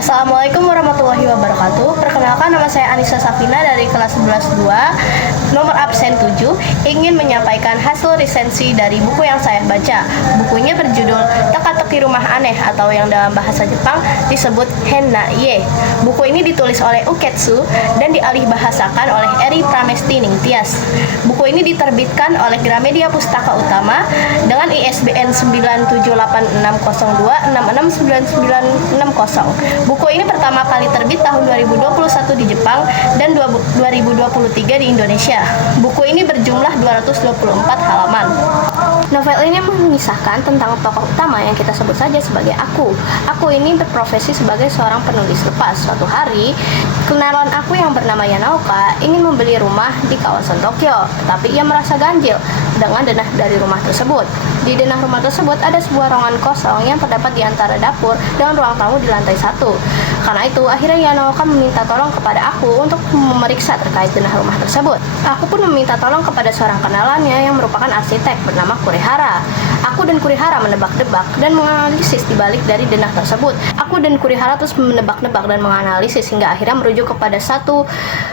Assalamualaikum warahmatullahi wabarakatuh. Perkenalkan, nama saya Anissa Safina dari kelas 11-2, nomor absen 7, ingin menyampaikan hasil resensi dari buku yang saya baca. Bukunya berjudul Teka-teki Rumah Aneh atau yang dalam bahasa Jepang disebut Henna Ie. Buku ini ditulis oleh Uketsu dan dialih bahasakan oleh Eri Pramesti Ningtyas. Buku ini diterbitkan oleh Gramedia Pustaka Utama dengan ISBN 97861669960. Buku ini pertama kali terbit tahun 2021 di Jepang dan 2023 di Indonesia. Buku ini berjumlah 224 halaman. Novel ini mengisahkan tentang tokoh utama yang kita sebut saja sebagai Aku. Aku ini berprofesi sebagai seorang penulis lepas. Suatu hari, kenalan aku yang bernama Yanaoka ingin membeli rumah di kawasan Tokyo, tetapi ia merasa ganjil dengan denah dari rumah tersebut. Di denah rumah tersebut ada sebuah ruangan kosong yang terdapat di antara dapur dengan ruang tamu di lantai 1. Karena itu, akhirnya Yanaoka meminta tolong kepada aku untuk memeriksa terkait denah rumah tersebut. Aku pun meminta tolong kepada seorang kenalannya yang merupakan arsitek bernama Kurihara. Aku dan Kurihara menebak-nebak dan menganalisis di balik dari denah tersebut. Aku dan Kurihara terus menebak-nebak dan menganalisis hingga akhirnya merujuk kepada satu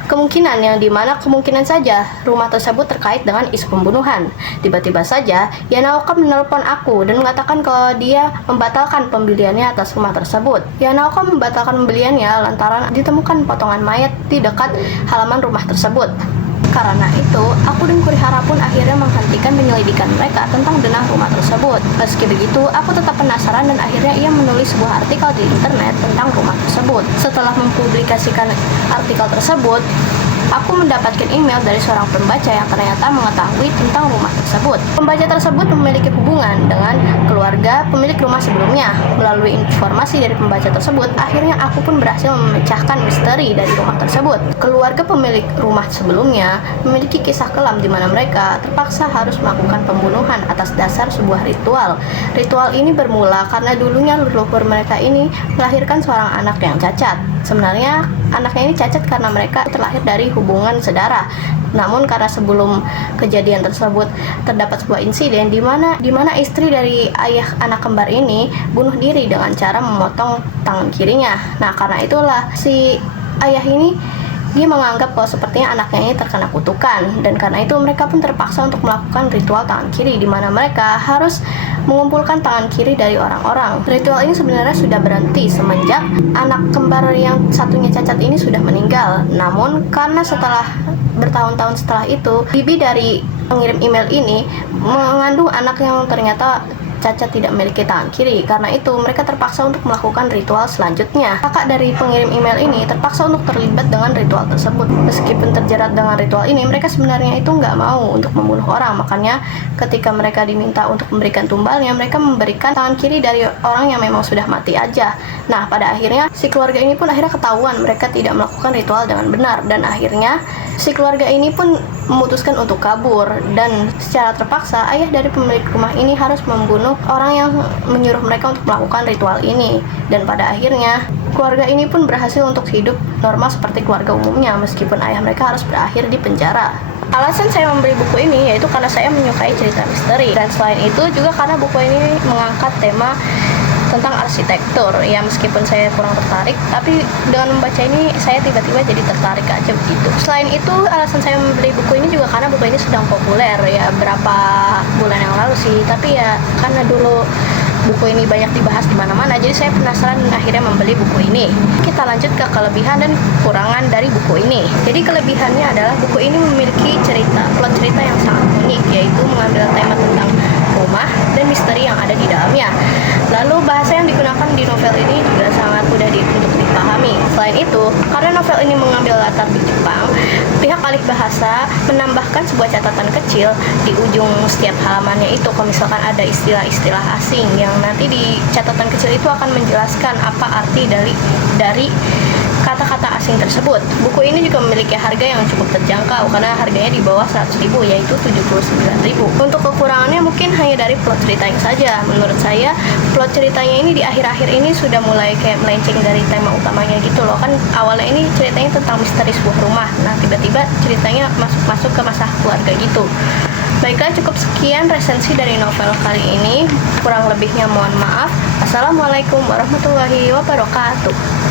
kemungkinan, yang dimana kemungkinan saja rumah tersebut terkait dengan isu pembunuhan. Tiba-tiba saja Yanaoka menelpon aku dan mengatakan kalau dia membatalkan pembeliannya atas rumah tersebut. Yanaoka membatalkan pembeliannya lantaran ditemukan potongan mayat di dekat halaman rumah tersebut. Karena itu, aku dan Kurihara pun akhirnya menghentikan penyelidikan mereka tentang denah rumah tersebut. Meski begitu, aku tetap penasaran dan akhirnya ia menulis sebuah artikel di internet tentang rumah tersebut. Setelah mempublikasikan artikel tersebut, aku mendapatkan email dari seorang pembaca yang ternyata mengetahui tentang rumah tersebut. Pembaca tersebut memiliki hubungan dengan keluarga pemilik rumah sebelumnya. Melalui informasi dari pembaca tersebut, akhirnya aku pun berhasil memecahkan misteri dari rumah tersebut. Keluarga pemilik rumah sebelumnya memiliki kisah kelam di mana mereka terpaksa harus melakukan pembunuhan atas dasar sebuah ritual. Ritual ini bermula karena dulunya leluhur mereka ini melahirkan seorang anak yang cacat. Sebenarnya anaknya ini cacat karena mereka terlahir dari hubungan sedara. Namun karena sebelum kejadian tersebut terdapat sebuah insiden di mana istri dari ayah anak kembar ini bunuh diri dengan cara memotong tangan kirinya. Nah, karena itulah si ayah ini dia menganggap bahwa sepertinya anaknya ini terkena kutukan, dan karena itu mereka pun terpaksa untuk melakukan ritual tangan kiri di mana mereka harus mengumpulkan tangan kiri dari orang-orang. Ritual ini sebenarnya sudah berhenti semenjak anak kembar yang satunya cacat ini sudah meninggal. Namun karena setelah bertahun-tahun setelah itu, bibi dari pengirim email ini mengandung anak yang ternyata cacat tidak memiliki tangan kiri. Karena itu mereka terpaksa untuk melakukan ritual selanjutnya. Kakak dari pengirim email ini terpaksa untuk terlibat dengan ritual tersebut. Meskipun terjerat dengan ritual ini, mereka sebenarnya itu nggak mau untuk membunuh orang. Makanya ketika mereka diminta untuk memberikan tumbalnya, mereka memberikan tangan kiri dari orang yang memang sudah mati aja. Nah, pada akhirnya si keluarga ini pun akhirnya ketahuan mereka tidak melakukan ritual dengan benar, dan akhirnya si keluarga ini pun memutuskan untuk kabur, dan secara terpaksa ayah dari pemilik rumah ini harus membunuh orang yang menyuruh mereka untuk melakukan ritual ini. Dan pada akhirnya keluarga ini pun berhasil untuk hidup normal seperti keluarga umumnya, meskipun ayah mereka harus berakhir di penjara. Alasan saya membeli buku ini yaitu karena saya menyukai cerita misteri, dan selain itu juga karena buku ini mengangkat tema tentang arsitektur. Ya, meskipun saya kurang tertarik, tapi dengan membaca ini saya tiba-tiba jadi tertarik aja begitu. Selain itu, alasan saya membeli buku ini juga karena buku ini sedang populer ya berapa bulan yang lalu sih. Tapi ya karena dulu buku ini banyak dibahas di mana-mana, jadi saya penasaran dan akhirnya membeli buku ini. Kita lanjut ke kelebihan dan kekurangan dari buku ini. Jadi kelebihannya adalah buku ini memiliki plot cerita yang sangat unik, yaitu mengambil tema tentang rumah dan misteri yang ada di dalamnya. Lalu bahasa yang digunakan di novel ini juga sangat mudah untuk dipahami. Selain itu, karena novel ini mengambil latar di Jepang, pihak alih bahasa menambahkan sebuah catatan kecil di ujung setiap halamannya itu. Kalau misalkan ada istilah-istilah asing yang nanti di catatan kecil itu akan menjelaskan apa arti dari kata-kata asing tersebut. Buku ini juga memiliki harga yang cukup terjangkau karena harganya di bawah 100.000, yaitu 79.000. Untuk kekurangannya mungkin hanya dari plot ceritanya saja. Menurut saya, plot ceritanya ini di akhir-akhir ini sudah mulai kayak melenceng dari tema utamanya gitu loh. Kan awalnya ini ceritanya tentang misteri sebuah rumah. Nah, tiba-tiba ceritanya masuk ke masa keluarga gitu. Baiklah, cukup sekian resensi dari novel kali ini. Kurang lebihnya mohon maaf. Assalamualaikum warahmatullahi wabarakatuh.